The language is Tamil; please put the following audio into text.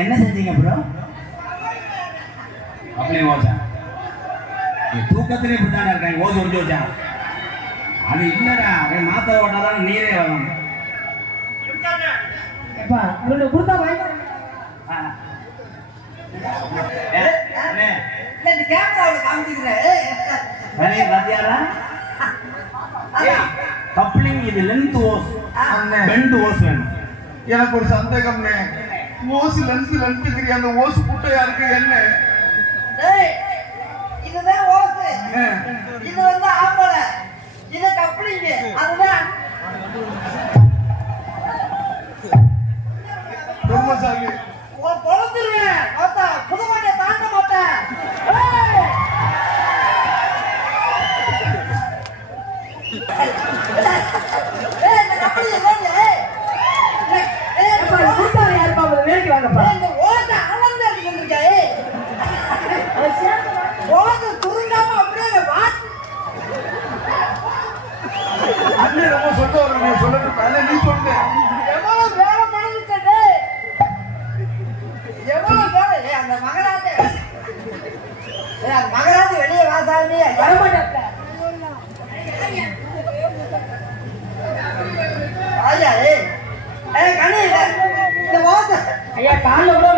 என்ன செஞ்சீங்க ப்ரோ? அப்படியே ஓசா தூக்கத்திலே இப்படித்தானே இருக்காங்க. ஓசை ஒடிச்சு வச்சா அது இல்லடா. அதை மாத்திரை ஓட்டாதான் நீரே வரும். கொடுத்தா கப்ளிங் இது லென்த் ஓஸ் பெண்ட் ஓஸ் வேணும். எனக்கு ஒரு சந்தேகம்னே, ஓசு லென்த்துக்கிறிய அந்த ஓசு புட்டையா இருக்கு என்ன? இதுதான் ஓசு, இது வந்து ஆம்பளை, இது கப்ளிங். அதுதான் ரொம்ப சாமி பொழந்துருவேன். புதுக்கோட்டை தாண்ட மாட்டேன். அண்ணே ரொம்ப சொல்ல வர சொல்லட்டு நீ சொல்லு. எவ்வளவு வேலை பண்ணிக்கிட்டே, எவ்வளவு வேலை. அந்த மகராஜ் வெளியே வாசாமி வரமாட்டேன். ஐயா கண்ணு இந்த ஐயா காலில் கூட